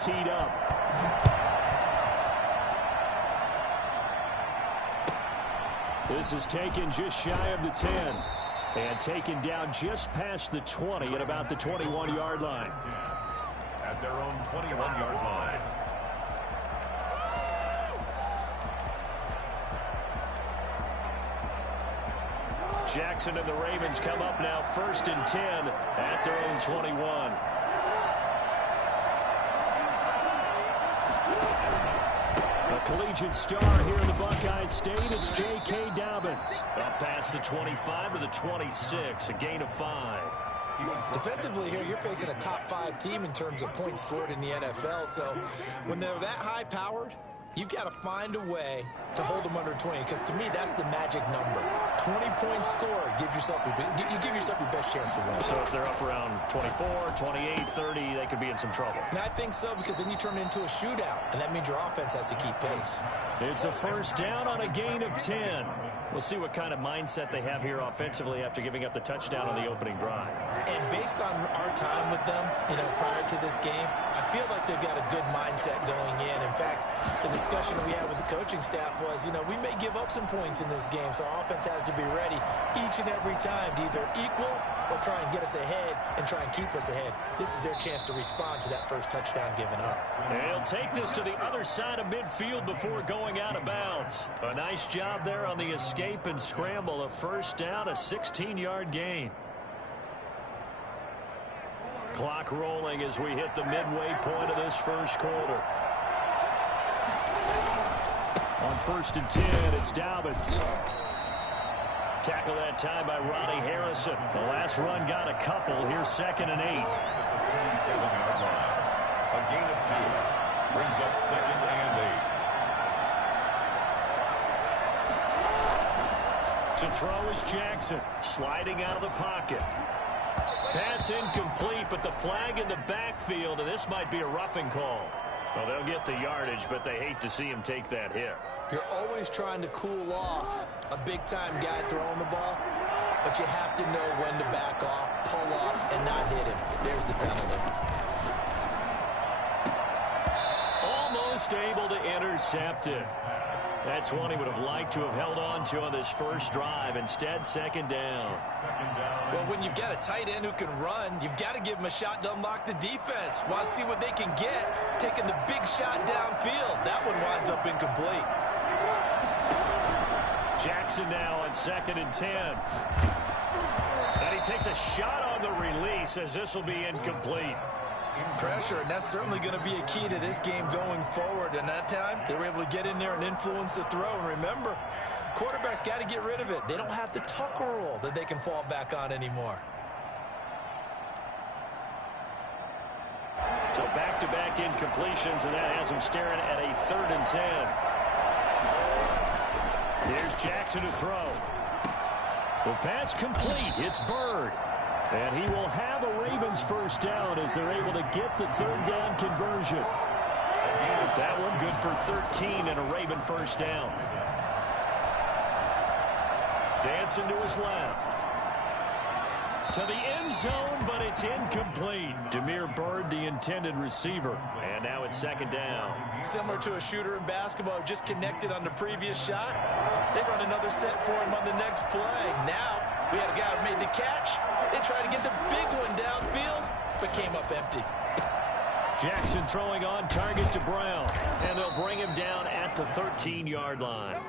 Teed up. This is taken just shy of the 10. And taken down just past the 20 at about the 21-yard line. At their own 21-yard line. Jackson and the Ravens come up now 1st and 10 at their own 21. A collegiate star here in the Buckeye State. It's J.K. Dobbins. Up past the 25 to the 26, a gain of 5. Defensively here, you're facing a top 5 team in terms of points scored in the NFL. So when they're that high-powered, you've got to find a way to hold them under 20, because to me, that's the magic number. 20-point score gives yourself you give yourself your best chance to win. So if they're up around 24, 28, 30, they could be in some trouble. And I think so, because then you turn it into a shootout, and that means your offense has to keep pace. It's a first down on a gain of 10. We'll see what kind of mindset they have here offensively after giving up the touchdown on the opening drive. And based on our time with them, prior to this game, I feel like they've got a good mindset going in. In fact, the discussion that we had with the coaching staff was, we may give up some points in this game, so our offense has to be ready each and every time to either equal or try and get us ahead and try and keep us ahead. This is their chance to respond to that first touchdown given up. And he'll take this to the other side of midfield before going out of bounds. A nice job there on the escape and scramble. A first down, a 16-yard gain. Clock rolling as we hit the midway point of this first quarter. On 1st and 10, it's Dobbins. Tackle that time by Ronnie Harrison. The last run got a couple. Here's 2nd and 8. 37-yard line. A gain of 2. Brings up 2nd and 8. To throw is Jackson. Sliding out of the pocket. Pass incomplete, but the flag in the backfield, and this might be a roughing call. Well, they'll get the yardage, but they hate to see him take that hit. You're always trying to cool off a big-time guy throwing the ball, but you have to know when to back off, pull off, and not hit him. There's the penalty. Almost able to intercept it. That's one he would have liked to have held on to on this first drive. Instead, 2nd down. Well, when you've got a tight end who can run, you've got to give him a shot to unlock the defense. Want to see what they can get, taking the big shot downfield. That one winds up incomplete. Jackson now on 2nd and 10. And he takes a shot on the release as this will be incomplete. Pressure, and that's certainly going to be a key to this game going forward. And that time, they were able to get in there and influence the throw. And remember, quarterbacks got to get rid of it. They don't have the tuck rule that they can fall back on anymore. So back-to-back incompletions, and that has them staring at a 3rd and 10. Here's Jackson to throw. The pass complete. It's Bird. And he will have a Ravens first down as they're able to get the 3rd down conversion. That one good for 13 and a Raven first down. Dancing to his left. To the end zone, but it's incomplete. Demir Bird, the intended receiver. And now it's 2nd down. Similar to a shooter in basketball who just connected on the previous shot. They run another set for him on the next play. Now, we had a guy who made the catch. They tried to get the big one downfield, but came up empty. Jackson throwing on target to Brown. And they'll bring him down at the 13-yard line.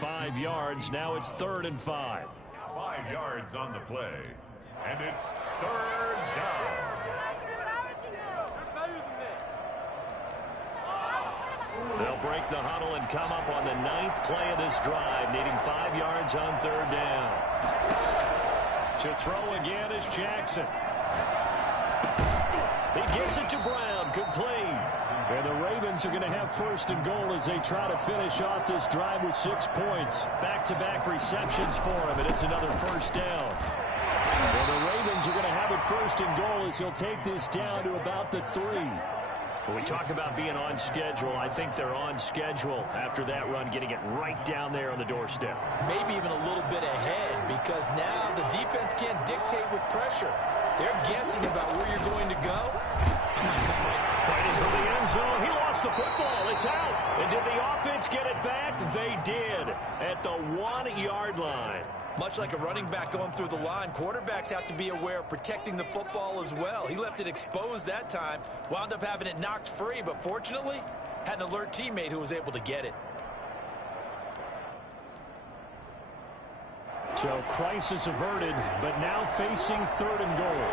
5 yards. Now it's 3rd and 5. 5 yards on the play. And it's 3rd down. They'll break the huddle and come up on the 9th play of this drive, needing 5 yards on 3rd down. To throw again is Jackson. He gives it to Brown, complete. And the Ravens are going to have 1st and goal as they try to finish off this drive with 6 points. Back-to-back receptions for him, and it's another first down. And the Ravens are going to have it 1st and goal as he'll take this down to about the 3. When we talk about being on schedule, I think they're on schedule after that run, getting it right down there on the doorstep. Maybe even a little bit ahead, because now the defense can't dictate with pressure. They're guessing about where you're going to go. Fighting for the end gets the football. It's out. And did the offense get it back? They did at the 1-yard line. Much like a running back going through the line, quarterbacks have to be aware of protecting the football as well. He left it exposed that time, wound up having it knocked free, but fortunately, had an alert teammate who was able to get it. So crisis averted, but now facing 3rd and goal.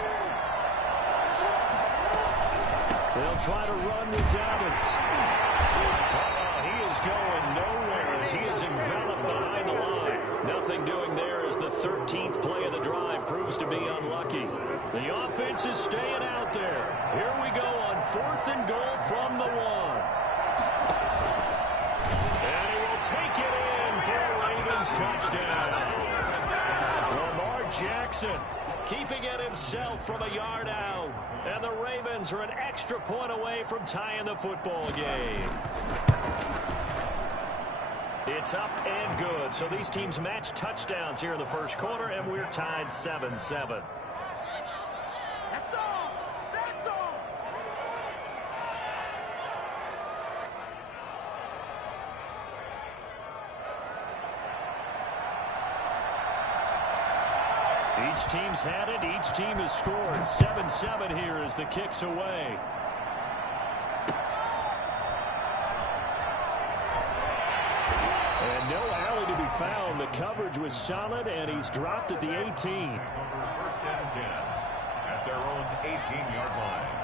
They'll try to run with Dobbins. He is going nowhere as he is enveloped behind the line. Nothing doing there as the 13th play of the drive proves to be unlucky. The offense is staying out there. Here we go on 4th and goal from the 1. And he will take it in for a Ravens touchdown. Jackson keeping it himself from a yard out. And the Ravens are an extra point away from tying the football game. It's up and good. So these teams match touchdowns here in the first quarter, and we're tied 7-7. Each team's had it. Each team has scored. 7-7 here as the kick's away. And no alley to be found. The coverage was solid, and he's dropped at the 18. First and 10 at their own 18-yard line.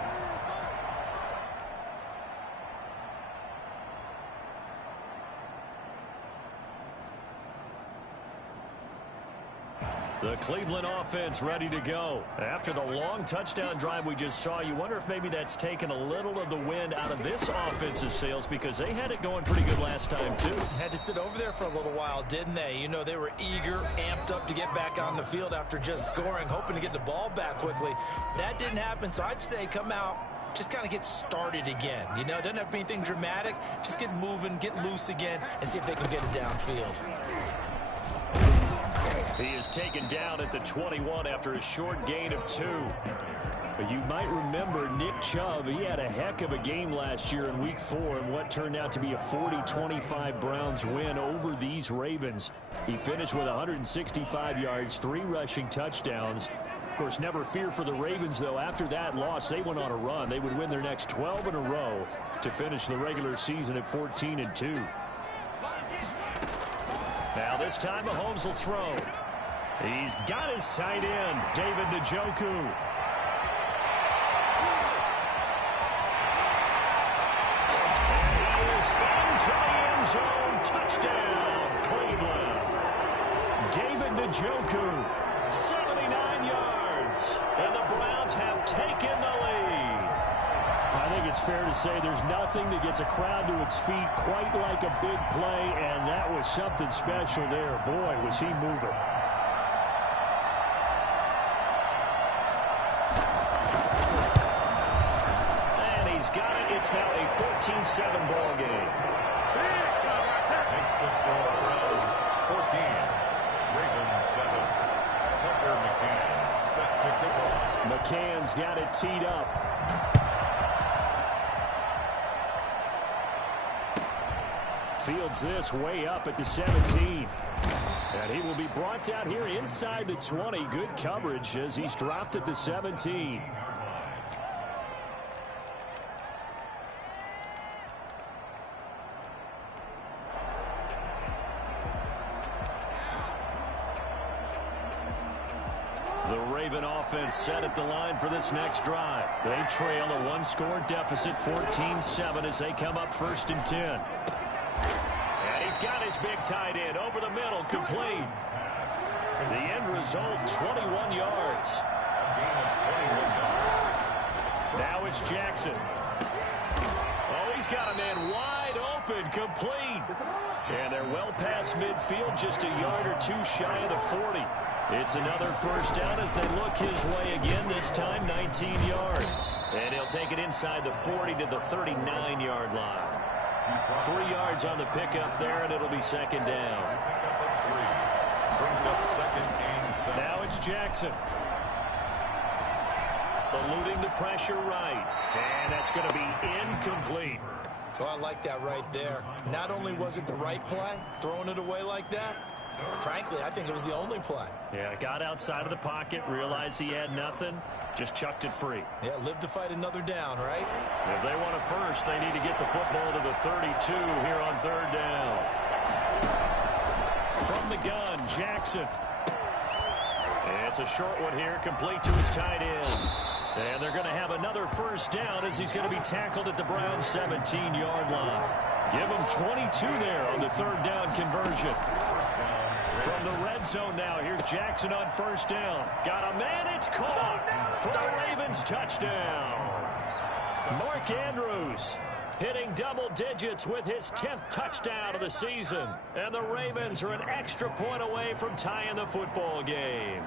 The Cleveland offense ready to go. After the long touchdown drive we just saw, you wonder if maybe that's taken a little of the wind out of this offense's sails because they had it going pretty good last time, too. Had to sit over there for a little while, didn't they? You know, they were eager, amped up to get back on the field after just scoring, hoping to get the ball back quickly. That didn't happen, so I'd say come out, just kind of get started again. You know, it doesn't have to be anything dramatic. Just get moving, get loose again, and see if they can get it downfield. He is taken down at the 21 after a short gain of 2. But you might remember Nick Chubb. He had a heck of a game last year in Week 4 in what turned out to be a 40-25 Browns win over these Ravens. He finished with 165 yards, 3 rushing touchdowns. Of course, never fear for the Ravens, though. After that loss, they went on a run. They would win their next 12 in a row to finish the regular season at 14-2. Now this time Mahomes will throw. He's got his tight end, David Njoku. And he is into the end zone. Touchdown, Cleveland. David Njoku, 79 yards. And the Browns have taken the lead. I think it's fair to say there's nothing that gets a crowd to its feet quite like a big play, and that was something special there. Boy, was he moving. It's now a 14-7 ball game. Makes the score Browns 14, Ravens 7. Tucker McCann set to kick off. McCann's got it teed up. Fields this way up at the 17. And he will be brought down here inside the 20. Good coverage as he's dropped at the 17. Offense set at the line for this next drive. They trail a 1-score deficit, 14-7 as they come up 1st and 10. And he's got his big tight end over the middle, complete. The end result, 21 yards. Now it's Jackson. Oh, he's got a man wide open, complete. And they're well past midfield, just a yard or 2 shy of the 40. It's another first down as they look his way again, this time 19 yards. And he'll take it inside the 40 to the 39-yard line. 3 yards on the pickup there, and it'll be 2nd down. Brings up 2nd and 7. Now it's Jackson. Eluding the pressure right. And that's going to be incomplete. Oh, I like that right there. Not only was it the right play, throwing it away like that, frankly, I think it was the only play. Yeah, got outside of the pocket, realized he had nothing, just chucked it free. Yeah, live to fight another down, right? If they want a first, they need to get the football to the 32 here on third down. From the gun, Jackson. It's a short one here, complete to his tight end. And they're going to have another first down as he's going to be tackled at the Browns' 17-yard line. Give him 22 there on the third down conversion. From the red zone now, here's Jackson on first down. Got a man, it's caught for the Ravens touchdown. Mark Andrews hitting double digits with his 10th touchdown of the season. And the Ravens are an extra point away from tying the football game.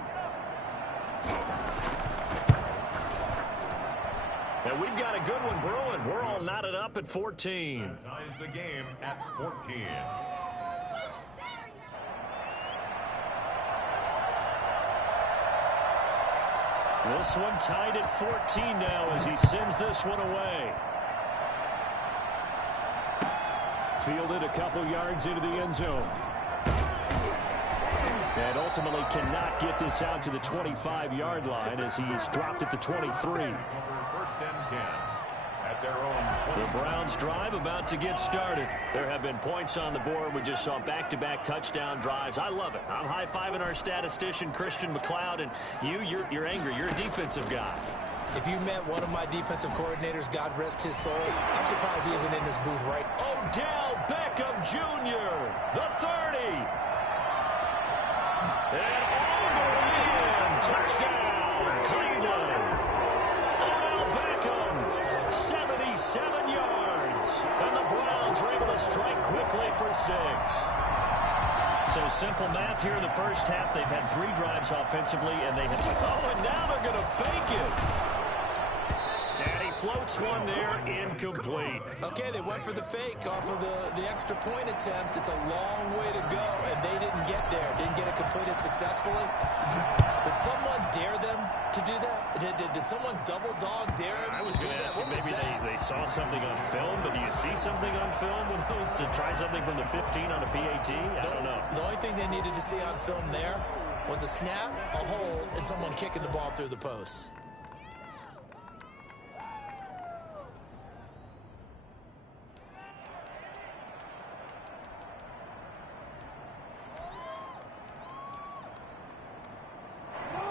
And we've got a good one brewing. We're all knotted up at 14. That ties the game at 14. This one tied at 14 now as he sends this one away. Fielded a couple yards into the end zone. And ultimately cannot get this out to the 25-yard line as he's dropped at the 23. First and 10 at their own 20. The Browns drive about to get started. There have been points on the board. We just saw back-to-back touchdown drives. I love it. I'm high-fiving our statistician, Christian McLeod, and you're angry. You're a defensive guy. If you met one of my defensive coordinators, God rest his soul, I'm surprised he isn't in this booth right. Odell Beckham Jr., the 30. And all the way in. Touchdown, Cleveland. Odell Beckham, 77 yards. And the Browns are able to strike quickly for 6. So simple math here in the first half. They've had 3 drives offensively, and they have... Oh, and now they're going to fake it. And he floats one there, incomplete. Okay, they went for the fake off of the extra point attempt. It's a long way to go, and they didn't get there. Didn't get it completed successfully. Did someone dare them to do that? Did someone double dog dare them? I was going to ask you, maybe they saw something on film, but do you see something on film with those to try something from the 15 on a PAT? I don't know. The only thing they needed to see on film there was a snap, a hold, and someone kicking the ball through the post.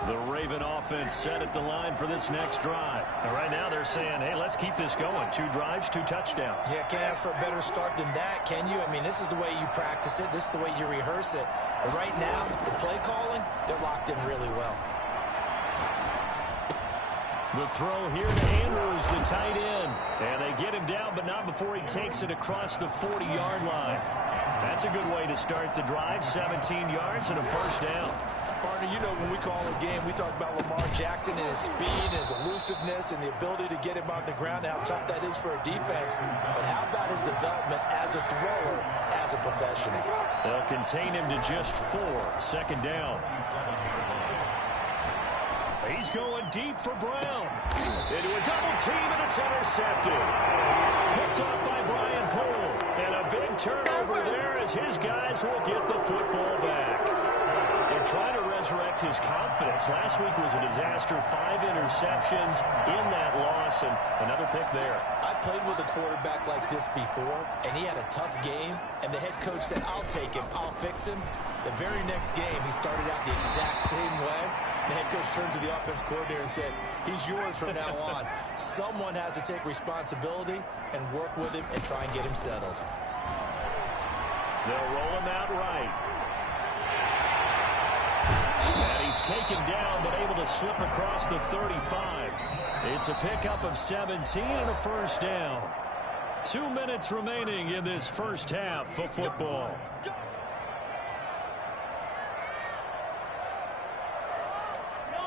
The Raven offense set at the line for this next drive. And right now they're saying, hey, let's keep this going. 2 drives, 2 touchdowns. Yeah, can't ask for a better start than that, can you? I mean, this is the way you practice it. This is the way you rehearse it. But right now, the play calling, they're locked in really well. The throw here to Andrews, the tight end. And they get him down, but not before he takes it across the 40-yard line. That's a good way to start the drive. 17 yards and a first down. Partner, you know when we call a game, we talk about Lamar Jackson and his speed, his elusiveness, and the ability to get him on the ground, how tough that is for a defense. But how about his development as a thrower, as a professional? They'll contain him to just 4. Second down. He's going deep for Brown. Into a double team, and it's intercepted. Picked up by Brian Poole. And a big turnover there as his guys will get the football back. They're trying to resurrect his confidence. Last week was a disaster. 5 interceptions in that loss, and another pick there. I played with a quarterback like this before, and he had a tough game, and the head coach said, I'll take him, I'll fix him. The very next game, he started out the exact same way. The head coach turned to the offense coordinator and said, he's yours from now on. Someone has to take responsibility and work with him and try and get him settled. They'll roll him out right. And he's taken down, but able to slip across the 35. It's a pickup of 17 and a first down. 2 minutes remaining in this first half of football.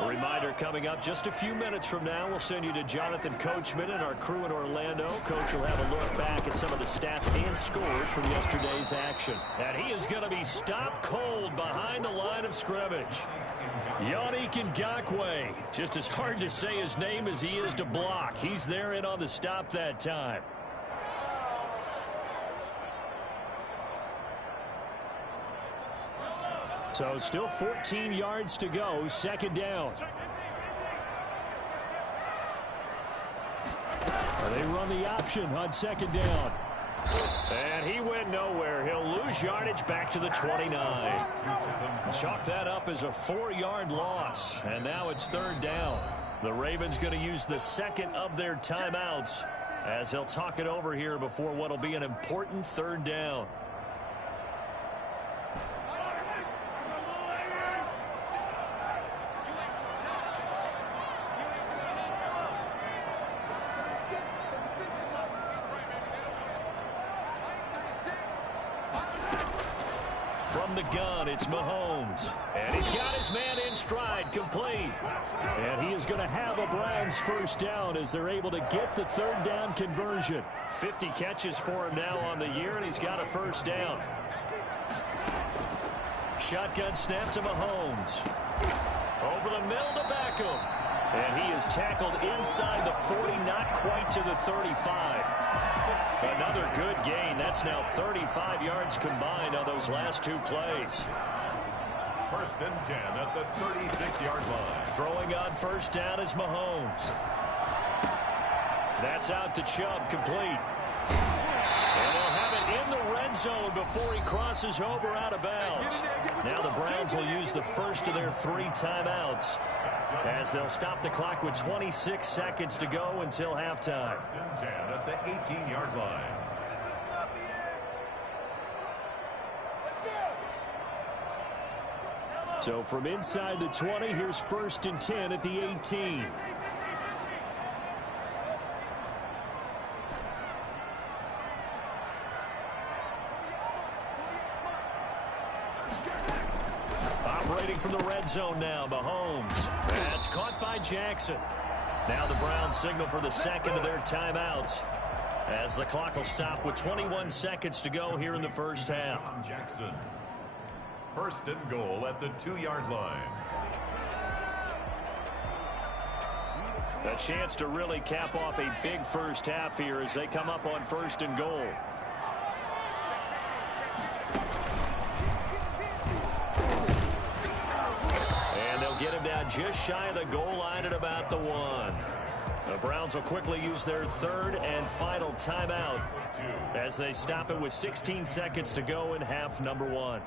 A reminder coming up just a few minutes from now. We'll send you to Jonathan Coachman and our crew in Orlando. Coach will have a look back at some of the stats and scores from yesterday's action. And he is going to be stopped cold behind the line of scrimmage. Yannick Ngakoue. Just as hard to say his name as he is to block. He's there in on the stop that time. So still 14 yards to go, second down. They run the option on second down. And he went nowhere. He'll lose yardage back to the 29. Chalk that up as a 4-yard loss. And now it's third down. The Ravens going to use the second of their timeouts as they'll talk it over here before what will be an important third down. From the gun, it's Mahomes. And he's got his man in stride, complete. And he is going to have a Browns first down as they're able to get the third down conversion. 50 catches for him now on the year, and he's got a first down. Shotgun snap to Mahomes. Over the middle to Beckham. And he is tackled inside the 40, not quite to the 35. Another good gain. That's now 35 yards combined on those last two plays. First and 10 at the 36-yard line. Throwing on first down is Mahomes. That's out to Chubb, complete. And they'll have it in the red zone before he crosses over out of bounds. Now the Browns will use the first of their 3 timeouts as they'll stop the clock with 26 seconds to go until halftime. First and 10 at the 18-yard line. So from inside the 20, here's first and 10 at the 18. Operating from the red zone now, Mahomes. That's caught by Jackson. Now the Browns signal for the second of their timeouts as the clock will stop with 21 seconds to go here in the first half. Jackson. First and goal at the 2-yard line. A chance to really cap off a big first half here as they come up on first and goal. And they'll get him down just shy of the goal line at about the 1. The Browns will quickly use their third and final timeout as they stop it with 16 seconds to go in half number 1.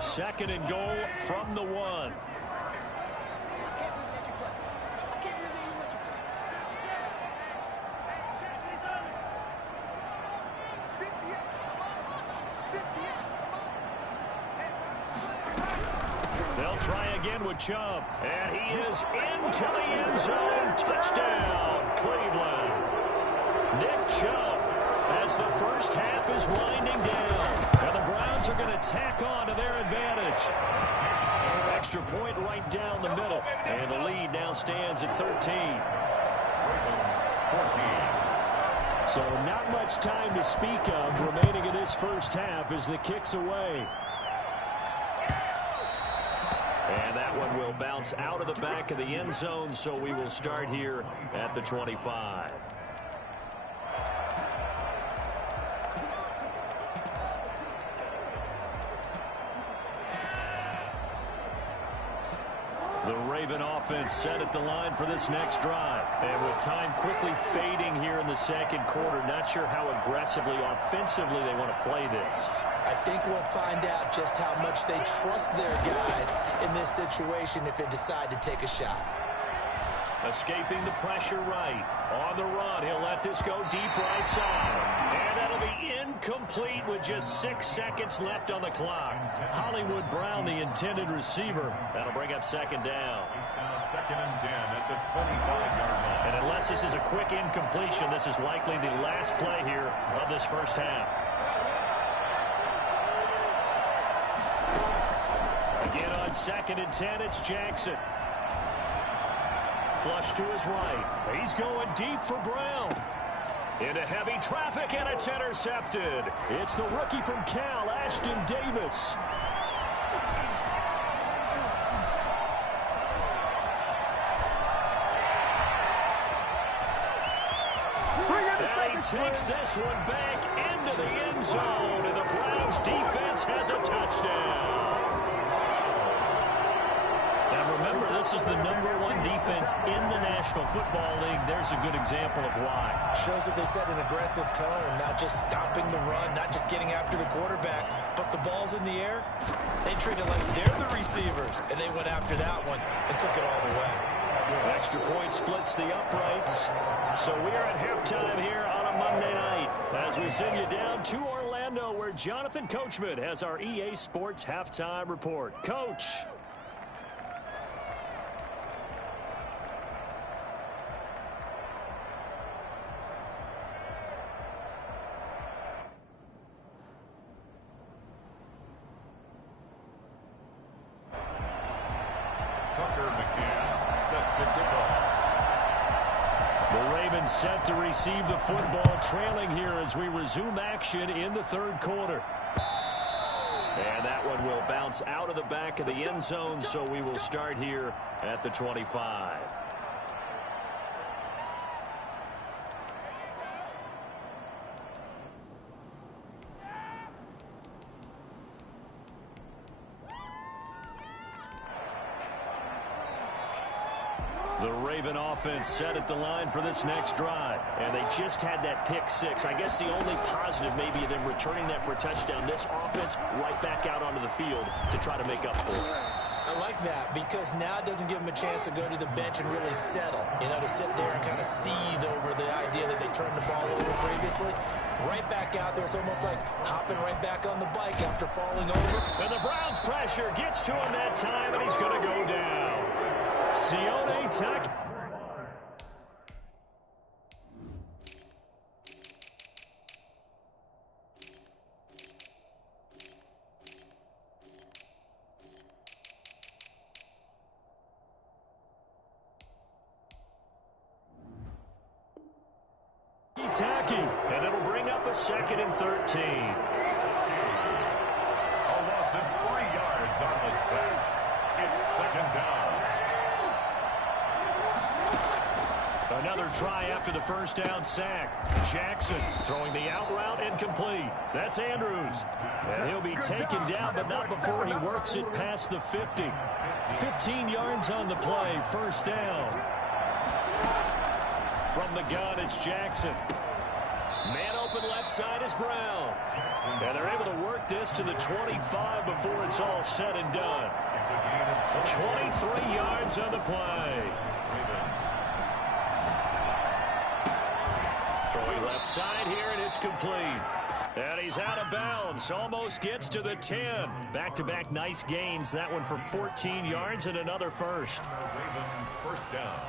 Second and goal from the 1. They'll try again with Chubb. And he is into the end zone. Touchdown, Cleveland. Nick Chubb as the first half is winding down. And the Browns are going to tack on to their advantage. Extra point right down the middle. And the lead now stands at 13. So not much time to speak of remaining in this first half as the kick's away. And that one will bounce out of the back of the end zone, so we will start here at the 25. The Raven offense set at the line for this next drive. And with time quickly fading here in the second quarter, not sure how aggressively, offensively they want to play this. I think we'll find out just how much they trust their guys in this situation if they decide to take a shot. Escaping the pressure right. On the run, he'll let this go deep right side. And that'll be incomplete with just 6 seconds left on the clock. Hollywood Brown, the intended receiver. That'll bring up second down. It's now second and 10 at the 25-yard line. And unless this is a quick incompletion, this is likely the last play here of this first half. Again on second and 10, it's Jackson. Flush to his right. He's going deep for Brown. Into heavy traffic, and it's intercepted. It's the rookie from Cal, Ashton Davis. And he takes this one back into the end zone, and the Browns defense has a touchdown. Now remember, this is the #1 defense in the National Football League. There's a good example of why. Shows that they set an aggressive tone, not just stopping the run, not just getting after the quarterback, but the ball's in the air. They treat it like they're the receivers, and they went after that one and took it all the way. Extra point splits the uprights. So we are at halftime here on a Monday night as we send you down to Orlando, where Jonathan Coachman has our EA Sports halftime report. Coach. Set to receive the football, trailing here as we resume action in the third quarter. And that one will bounce out of the back of the end zone, so we will start here at the 25. The Raven offense set at the line for this next drive. And they just had that pick six. I guess the only positive maybe them returning that for a touchdown. This offense right back out onto the field to try to make up for it. I like that because now it doesn't give them a chance to go to the bench and really settle. You know, to sit there and kind of seethe over the idea that they turned the ball over previously. Right back out there. It's almost like hopping right back on the bike after falling over. And the Browns pressure gets to him that time, and he's going to go down. Sione Taki. And it'll bring up a 2nd and 13. A loss of 3 yards on the sack. It's 2nd down. Another try after the first down sack. Jackson throwing the out route incomplete. That's Andrews. And he'll be taken down, but not before he works it past the 50. 15 yards on the play, first down. From the gun, it's Jackson. Man open left side is Brown. And they're able to work this to the 25 before it's all said and done. 23 yards on the play. Throwing left side here, and it's complete. And he's out of bounds. Almost gets to the 10. Back-to-back nice gains. That one for 14 yards and another first. First down.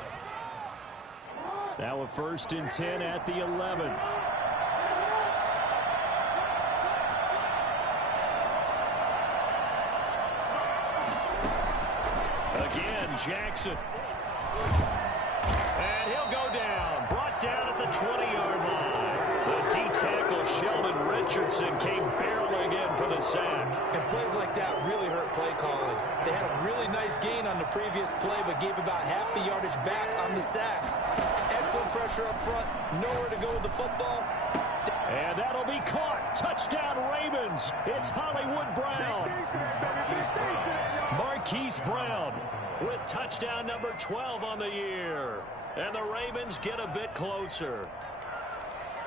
Now a 1st and 10 at the 11. Again, Jackson. And he'll go down. Brought down at the 20-yard line. The D-tackle, Sheldon Richardson, came barreling in for the sack. And plays like that really hurt play calling. They had a really nice gain on the previous play, but gave about half the yardage back on the sack. Excellent pressure up front. Nowhere to go with the football. And that'll be caught. Touchdown, Ravens. It's Hollywood Brown. Marquise Brown with touchdown number 12 on the year. And the Ravens get a bit closer.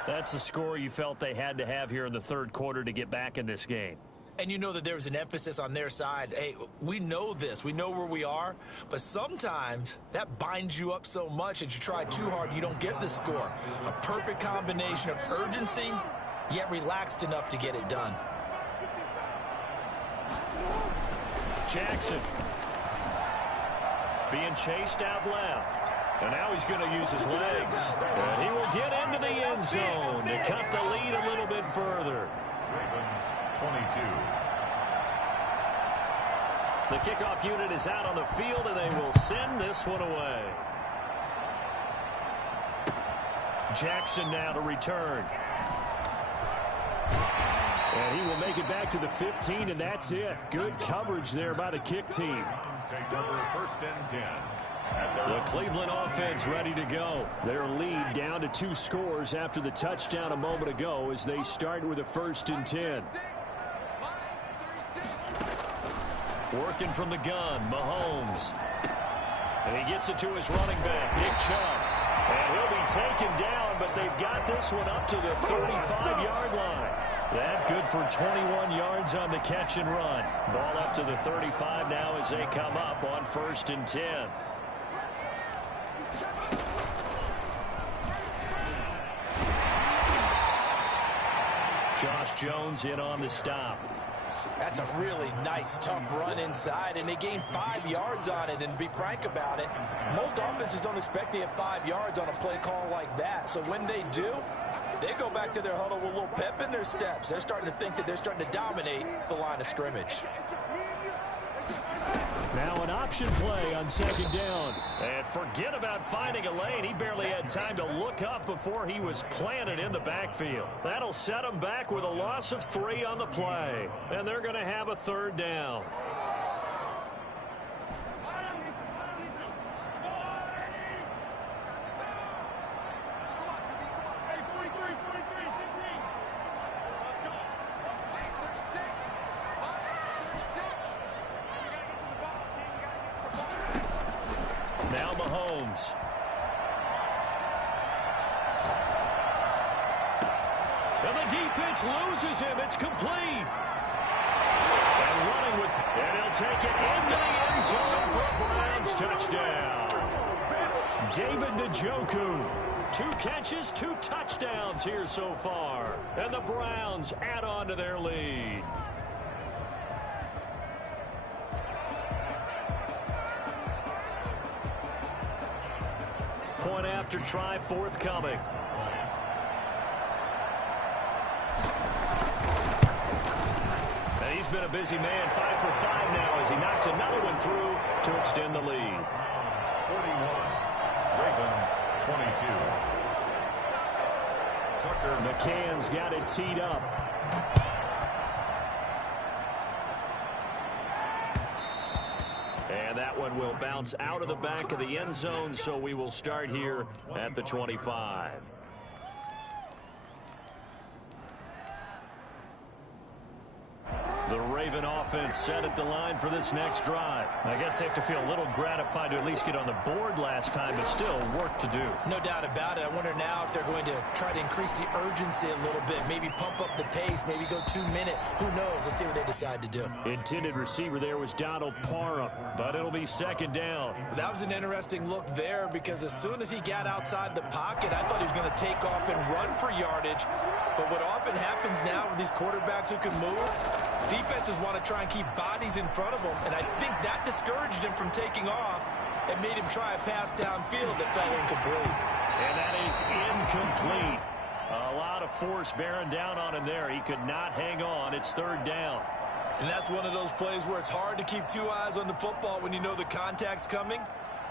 That's the score you felt they had to have here in the third quarter to get back in this game. And you know that there was an emphasis on their side. Hey, we know this. We know where we are. But sometimes that binds you up so much that you try too hard, you don't get the score. A perfect combination of urgency, yet relaxed enough to get it done. Jackson being chased out left. And now he's going to use his legs. And he will get into the end zone to cut the lead a little bit further. Ravens 22. The kickoff unit is out on the field, and they will send this one away. Jackson now to return. And he will make it back to the 15, and that's it. Good coverage there by the kick team. Take over 1st and 10. The Cleveland offense ready to go. Their lead down to 2 scores after the touchdown a moment ago as they start with a 1st and 10. Working from the gun, Mahomes. And he gets it to his running back, Nick Chubb. And he'll be taken down, but they've got this one up to the 35-yard line. That good for 21 yards on the catch and run. Ball up to the 35 now as they come up on 1st and 10. Josh Jones in on the stop. That's a really nice, tough run inside, and they gained 5 yards on it. And to be frank about it, most offenses don't expect to get 5 yards on a play call like that. So when they do, they go back to their huddle with a little pep in their steps. They're starting to think that they're starting to dominate the line of scrimmage. Now an option play on 2nd down. And forget about finding a lane. He barely had time to look up before he was planted in the backfield. That'll set him back with a loss of 3 on the play. And they're going to have a 3rd down. Now Mahomes. And the defense loses him. It's complete. And running with, and he'll take it into the end zone for a Browns touchdown. David Njoku. 2 catches, 2 touchdowns here so far. And the Browns add on to their lead. Point after try forthcoming. And he's been a busy man, 5 for 5 now as he knocks another one through to extend the lead. 41, Ravens 22. Tucker. McCann's got it teed up. And that one will bounce out of the back of the end zone, so we will start here at the 25. The Raven offense set at the line for this next drive. I guess they have to feel a little gratified to at least get on the board last time, but still work to do. No doubt about it. I wonder now if they're going to try to increase the urgency a little bit, maybe pump up the pace, maybe go 2-minute. Who knows? Let's see what they decide to do. Intended receiver there was Donald Parham, but it'll be 2nd down. That was an interesting look there because as soon as he got outside the pocket, I thought he was going to take off and run for yardage. But what often happens now with these quarterbacks who can move, defenses want to try and keep bodies in front of them, and I think that discouraged him from taking off and made him try a pass downfield that fell incomplete. And that is incomplete. A lot of force bearing down on him there. He could not hang on. It's 3rd down. And that's one of those plays where it's hard to keep 2 eyes on the football when you know the contact's coming,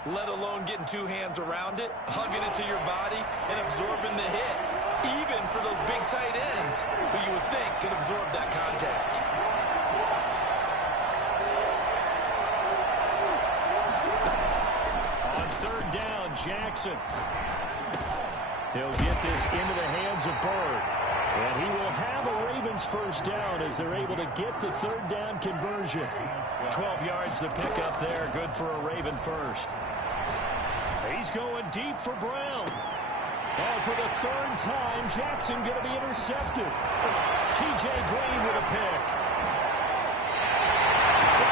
let alone getting 2 hands around it, hugging it to your body, and absorbing the hit, even for those big tight ends who you would think could absorb that contact. On 3rd down, Jackson. He'll get this into the hands of Bird. And he will have a Ravens 1st down as they're able to get the 3rd down conversion. 12 yards to pick up there. Good for a Raven 1st. He's going deep for Brown. And for the 3rd time, Jackson going to be intercepted. T.J. Green with a pick.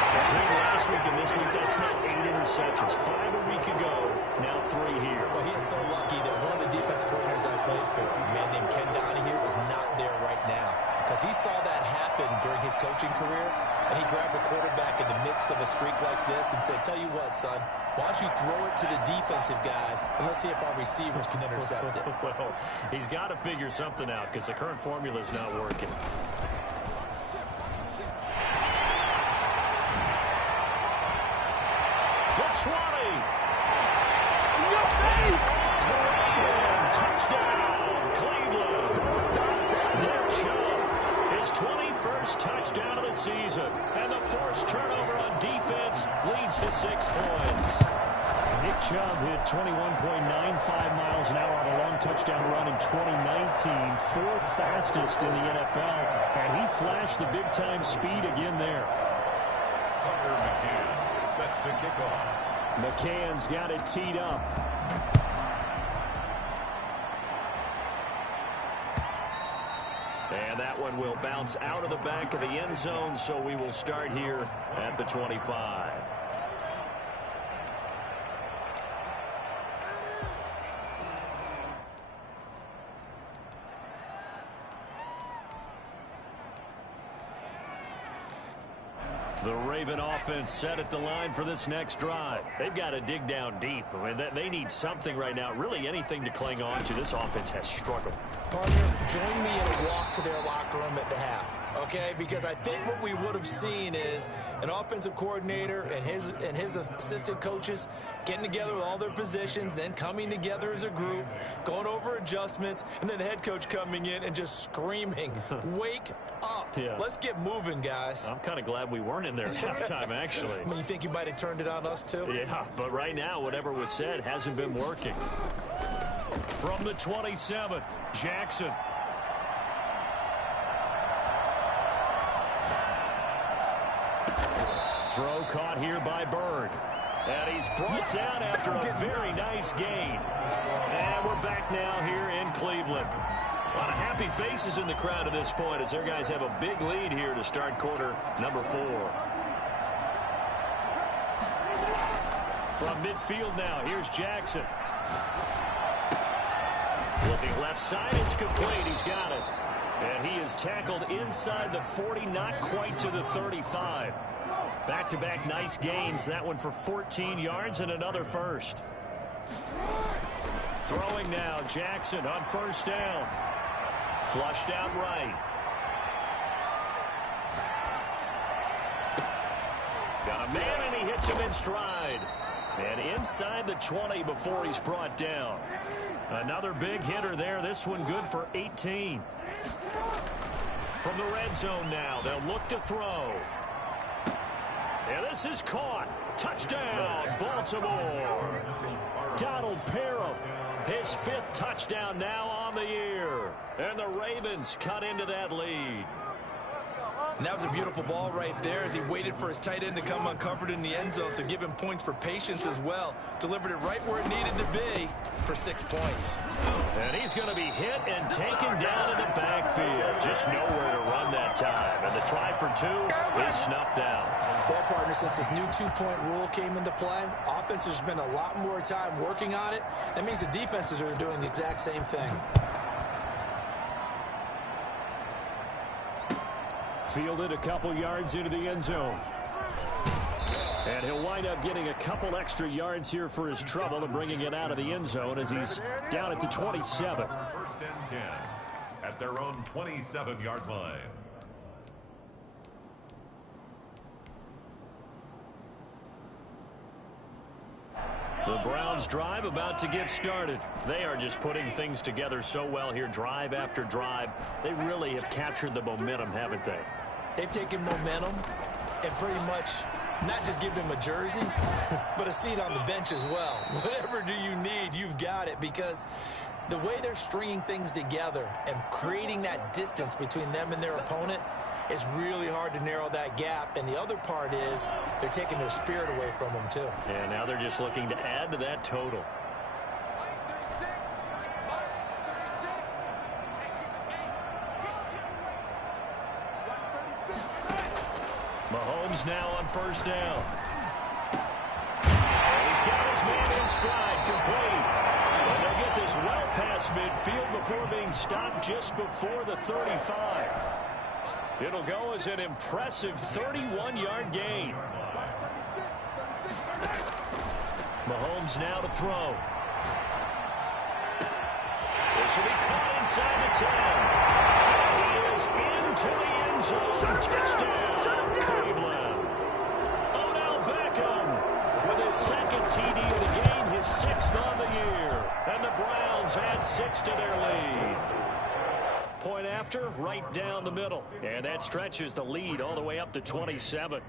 Between last week and this week, that's now 8 interceptions. 5 a week ago, now 3 here. Well, he is so lucky that one of the defense coordinators I played for, a man named Ken Donahue, is not there right now. Because he saw that happen during his coaching career, and he grabbed the quarterback in the midst of a streak like this and said, tell you what, son, why don't you throw it to the defensive guys, and let's see if our receivers can intercept it. Well, he's got to figure something out because the current formula is not working. The 20. Touchdown, Cleveland. Nick Chubb, his 21st touchdown of the season. And the forced turnover on defense leads to 6 points. Nick touchdown run in 2019, fourth fastest in the NFL, and he flashed the big-time speed again there. Tucker McCann set to kick off. McCann's got it teed up. And that one will bounce out of the back of the end zone, so we will start here at the 25. The Raven offense set at the line for this next drive. They've got to dig down deep. I mean, they need something right now, really anything to cling on to. This offense has struggled. Partner, join me in a walk to their locker room at the half, okay? Because I think what we would have seen is an offensive coordinator and his assistant coaches getting together with all their positions, then coming together as a group, going over adjustments, and then the head coach coming in and just screaming, wake up. Yeah. Let's get moving, guys. I'm kind of glad we weren't in there at halftime, actually. I mean, you think you might have turned it on us, too? Yeah, but right now, whatever was said hasn't been working. From the 27, Jackson. Throw caught here by Bird. And he's brought down after a very nice gain. And we're back now here in Cleveland. A lot of happy faces in the crowd at this point as their guys have a big lead here to start quarter number 4. From midfield now, here's Jackson. Looking left side, it's complete. He's got it. And he is tackled inside the 40, not quite to the 35. Back-to-back nice gains. That one for 14 yards and another first. Throwing now, Jackson on first down. Flushed out right. Got a man, and he hits him in stride. And inside the 20 before he's brought down. Another big hitter there. This one good for 18. From the red zone now, they'll look to throw. And this is caught. Touchdown, Baltimore. Donald Parham, his 5th touchdown now on the year. And the Ravens cut into that lead. And that was a beautiful ball right there as he waited for his tight end to come uncovered in the end zone, so give him points for patience as well. Delivered it right where it needed to be for 6 points. And he's going to be hit and taken down in the backfield. Just nowhere to run that time. And the try for 2 is snuffed out. Well, partner, since this new 2-point rule came into play, offense has spent a lot more time working on it. That means the defenses are doing the exact same thing. Fielded a couple yards into the end zone. And he'll wind up getting a couple extra yards here for his trouble and bringing it out of the end zone as he's down at the 27. 1st and 10 at their own 27-yard line. The Browns drive about to get started. They are just putting things together so well here, drive after drive. They really have captured the momentum, haven't they? They've taken momentum and pretty much not just give him a jersey, but a seat on the bench as well. Whatever do you need, you've got it, because the way they're stringing things together and creating that distance between them and their opponent, it's really hard to narrow that gap. And the other part is they're taking their spirit away from them, too. And now they're just looking to add to that total. Mahomes now on first down. And he's got his man in stride, complete. And they'll get this well past midfield before being stopped just before the 35. It'll go as an impressive 31-yard gain. Mahomes now to throw. This will be caught inside the 10. He is into the end zone. Touchdown, Cleveland. Odell Beckham with his 2nd TD of the game, his 6th on the year. And the Browns add 6 to their lead. Point after, right down the middle. And that stretches the lead all the way up to 27.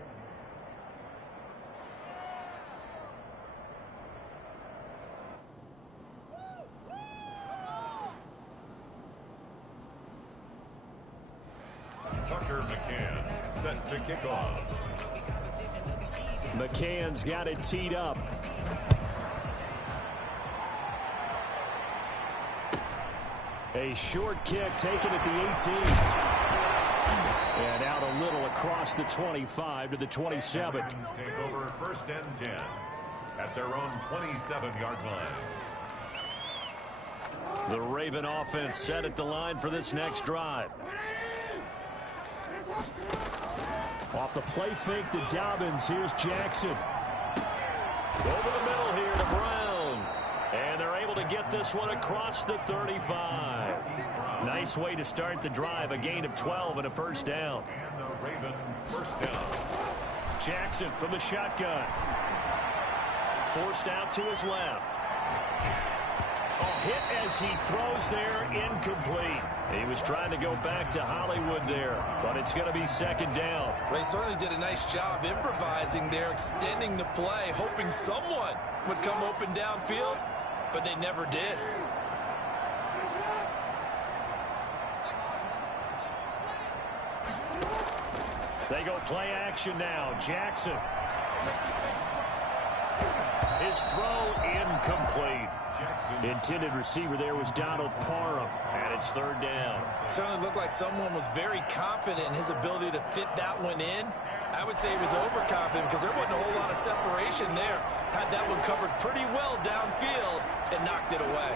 Tucker McCann set to kick off. McCann's got it teed up. A short kick taken at the 18. And out a little across the 25 to the 27. Ravens take over 1st and 10 at their own 27-yard line. The Raven offense set at the line for this next drive. Off the play fake to Dobbins. Here's Jackson. Over the middle here to Brown. And they're able to get this one across the 35. Nice way to start the drive. A gain of 12 and a first down. And the Raven first down. Jackson from the shotgun. Forced out to his left. Hit as he throws there, incomplete. He was trying to go back to Hollywood there, but it's going to be second down. They certainly did a nice job improvising there, extending the play, hoping someone would come open downfield, but they never did. They go play action now. Jackson. His throw incomplete. Intended receiver there was Donald Parham, and it's third down. Certainly looked like someone was very confident in his ability to fit that one in. I would say he was overconfident because there wasn't a whole lot of separation there. Had that one covered pretty well downfield and knocked it away.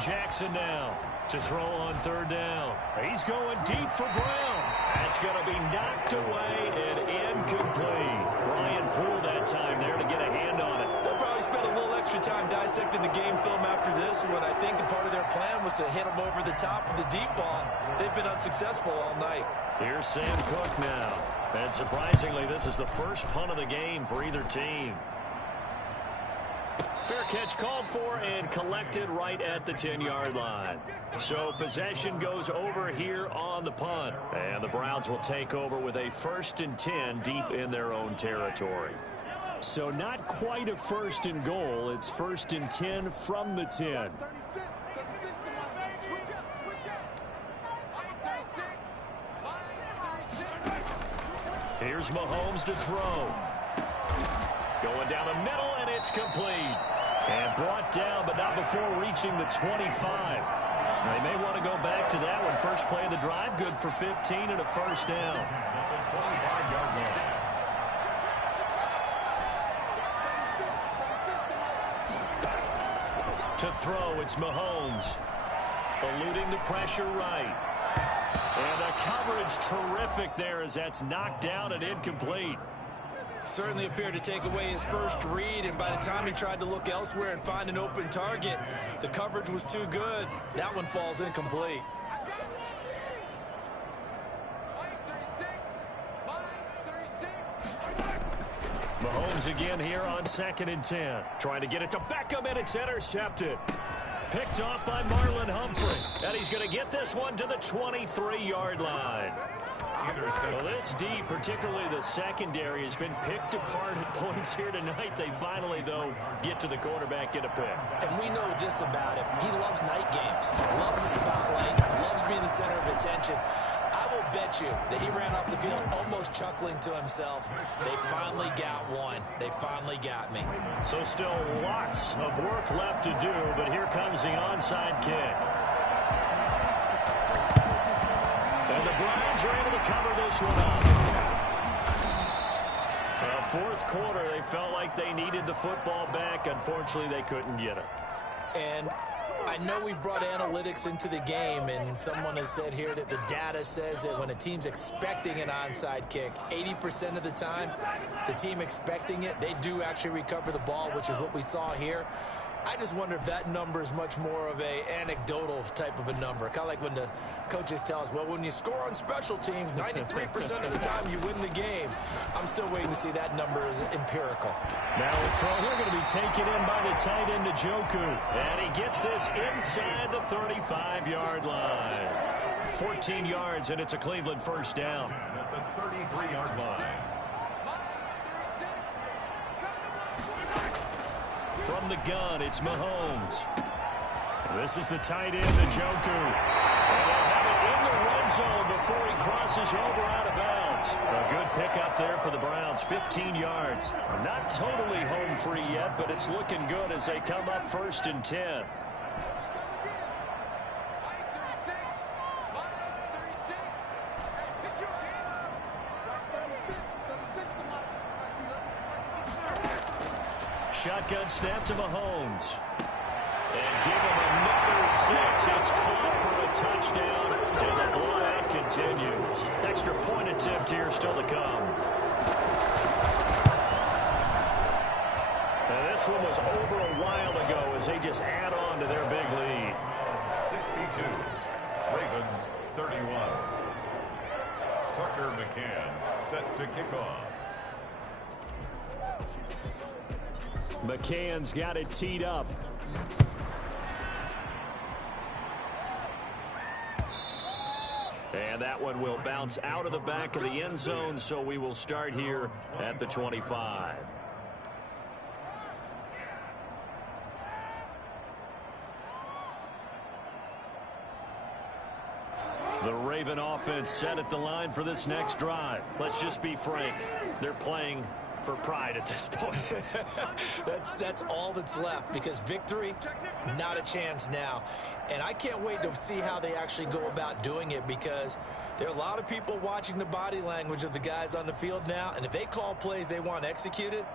Jackson now to throw on third down. He's going deep for Brown. That's going to be knocked away and incomplete. Brian Poole that time there to get a hand on it. They'll probably spend a little extra time dissecting the game film after this one. I think part of their plan was to hit him over the top of the deep ball. They've been unsuccessful all night. Here's Sam Cook now. And surprisingly, this is the first punt of the game for either team. Fair catch called for and collected right at the 10-yard line. So possession goes over here on the punt. And the Browns will take over with a 1st and 10 deep in their own territory. So not quite a 1st and goal. It's 1st and 10 from the 10. Here's Mahomes to throw. Going down the middle, and it's complete. And brought down, but not before reaching the 25. They may want to go back to that one. First play of the drive, good for 15 and a first down. To throw, it's Mahomes. Eluding the pressure right. And the coverage terrific there as that's knocked down and incomplete. Certainly appeared to take away his first read, and by the time he tried to look elsewhere and find an open target, the coverage was too good. That one falls incomplete. Mahomes again here on 2nd and 10. Trying to get it to Beckham, and it's intercepted. Picked off by Marlon Humphrey. And he's going to get this one to the 23-yard line. Well, this D, particularly the secondary, has been picked apart at points here tonight. They finally, though, get to the quarterback, get a pick. And we know this about him. He loves night games, loves the spotlight, loves being the center of attention. I will bet you that he ran off the field almost chuckling to himself. They finally got one. They finally got me. So still lots of work left to do, but here comes the onside kick. And the Browns are able to cover this one up. Fourth quarter, they felt like they needed the football back. Unfortunately, they couldn't get it. And I know we brought analytics into the game, and someone has said here that the data says that when a team's expecting an onside kick, 80% of the time, the team expecting it, they do actually recover the ball, which is what we saw here. I just wonder if that number is much more of a anecdotal type of a number. Kind of like when the coaches tell us, well, when you score on special teams, 93% of the time you win the game. I'm still waiting to see that number is empirical. Now the throw here going to be taken in by the tight end, Njoku. And he gets this inside the 35-yard line. 14 yards, and it's a Cleveland first down. At the 33-yard line. From the gun, it's Mahomes. This is the tight end, Njoku. And they'll have it in the red zone before he crosses over out of bounds. A good pickup there for the Browns, 15 yards. Not totally home free yet, but it's looking good as they come up 1st and 10. Shotgun snap to Mahomes. And give him another 6. It's caught for a touchdown, and the blowout continues. Extra point attempt here still to come. And this one was over a while ago as they just add on to their big lead. 62. Ravens 31. Tucker McCann set to kick off. McCann's got it teed up. And that one will bounce out of the back of the end zone, so we will start here at the 25. The Raven offense set at the line for this next drive. Let's just be frank. They're playing for pride at this point. That's all that's left, because victory, not a chance now. And I can't wait to see how they actually go about doing it, because there are a lot of people watching the body language of the guys on the field now, and if they call plays they want executed,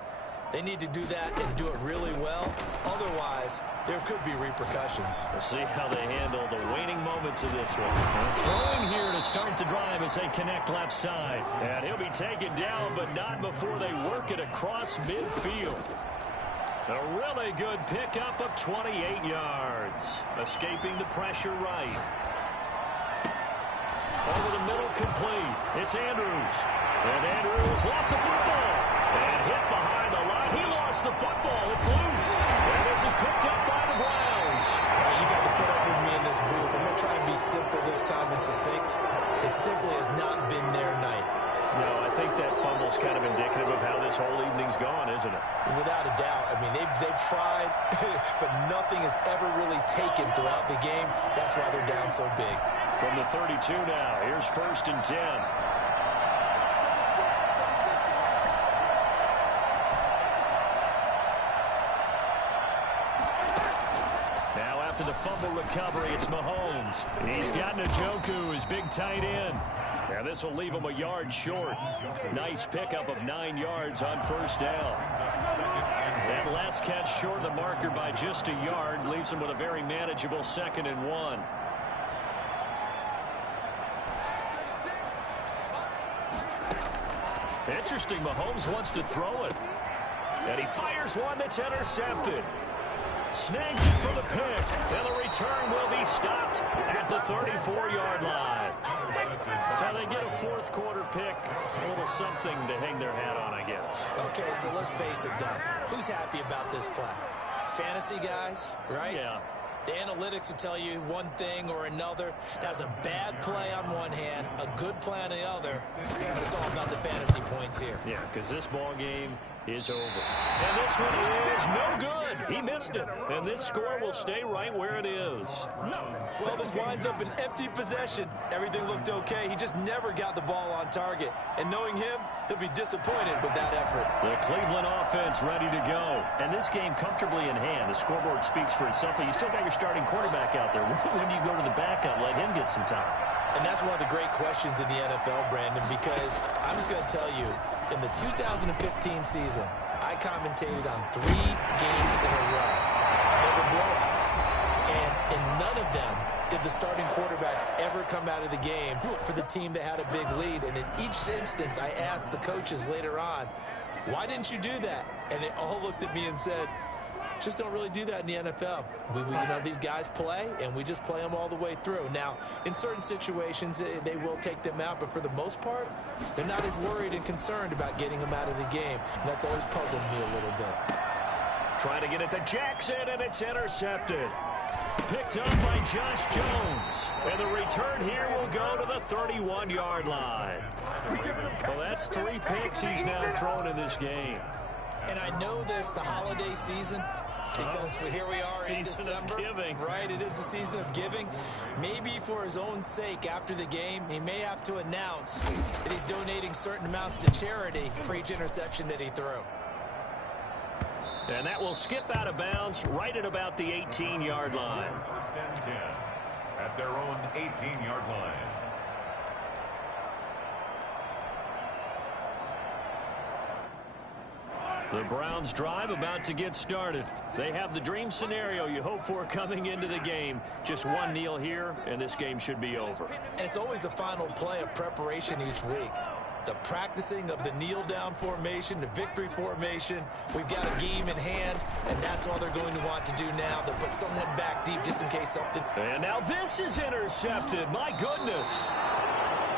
they need to do that and do it really well. Otherwise, there could be repercussions. We'll see how they handle the waning moments of this one. Throwing here to start the drive as they connect left side. And he'll be taken down, but not before they work it across midfield. A really good pickup of 28 yards. Escaping the pressure right. Over the middle, complete. It's Andrews. And Andrews lost the football. And hit behind the line. He lost the football. It's loose. And this is picked up by the Browns. You got to put up with me in this booth. I'm going to try and be simple this time and succinct. It simply has not been their night. No, I think that fumble's kind of indicative of how this whole evening's gone, isn't it? Without a doubt. I mean, they've tried, but nothing has ever really taken throughout the game. That's why they're down so big. From the 32 now, here's 1st and 10. After the fumble recovery, it's Mahomes. He's got Njoku, his big tight end. And this will leave him a yard short. Nice pickup of 9 yards on 1st down. That last catch short of the marker by just a yard leaves him with a very manageable 2nd and 1. Interesting, Mahomes wants to throw it. And he fires one that's intercepted. Snags it for the pick, and the return will be stopped at the 34-yard line. Now they get a 4th quarter pick, a little something to hang their hat on, I guess. Okay, so let's face it, then. Who's happy about this play? Fantasy guys, right? Yeah. The analytics will tell you one thing or another. That's a bad play on one hand, a good play on the other, but it's all about the fantasy points here. Yeah, because this ball game is over. And this one is no good. He missed it. And this score will stay right where it is. Well, this winds up an empty possession. Everything looked okay. He just never got the ball on target. And knowing him, he'll be disappointed with that effort. The Cleveland offense ready to go. And this game comfortably in hand. The scoreboard speaks for itself, but you still got your starting quarterback out there. When you go to the backup, let him get some time. And that's one of the great questions in the NFL, Brandon, because I'm just going to tell you, in the 2015 season, I commentated on 3 games in a row. They were blowouts. And in none of them did the starting quarterback ever come out of the game for the team that had a big lead. And in each instance, I asked the coaches later on, why didn't you do that? And they all looked at me and said, just don't really do that in the NFL. You know, these guys play, and we just play them all the way through. Now, in certain situations, they will take them out, but for the most part, they're not as worried and concerned about getting them out of the game. And that's always puzzled me a little bit. Trying to get it to Jackson, and it's intercepted. Picked up by Josh Jones. And the return here will go to the 31-yard line. Well, that's 3 picks he's now thrown in this game. And I know this, the holiday season, Because here we are in Season of December. giving. Right, it is the season of giving. Maybe for his own sake after the game, he may have to announce that he's donating certain amounts to charity for each interception that he threw. And that will skip out of bounds right at about the 18-yard line. First and 10 at their own 18-yard line. The Browns drive about to get started. They have the dream scenario you hope for coming into the game. Just one kneel here, and this game should be over. And it's always the final play of preparation each week. The practicing of the kneel-down formation, the victory formation. We've got a game in hand, and that's all they're going to want to do now. They'll put someone back deep just in case something... And now this is intercepted. My goodness.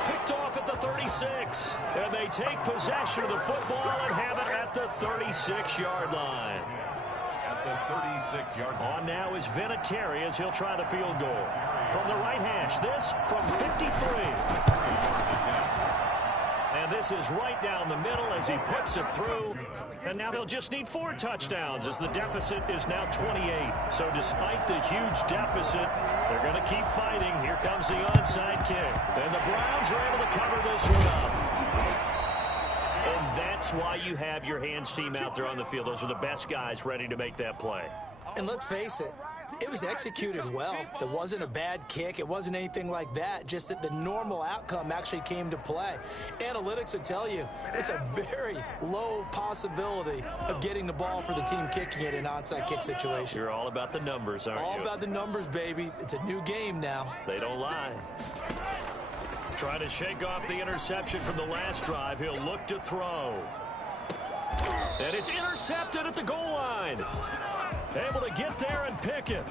Picked off at the 36. And they take possession of the football and have it at the 36-yard line. At the 36-yard line. On now is Vinatieri as he'll try the field goal. From the right hash, this from 53. And this is right down the middle as he puts it through. And now they'll just need 4 touchdowns as the deficit is now 28. So despite the huge deficit, they're going to keep fighting. Here comes the onside kick. And the Browns are able to cover this one up. And that's why you have your hands team out there on the field. Those are the best guys ready to make that play. And let's face it, it was executed well. It wasn't a bad kick. It wasn't anything like that. Just that the normal outcome actually came to play. Analytics will tell you it's a very low possibility of getting the ball for the team kicking it in an onside kick situation. You're all about the numbers, aren't you? All about the numbers, baby. It's a new game now. They don't lie. Trying to shake off the interception from the last drive. He'll look to throw. And it's intercepted at the goal line. Able to get there and pick it.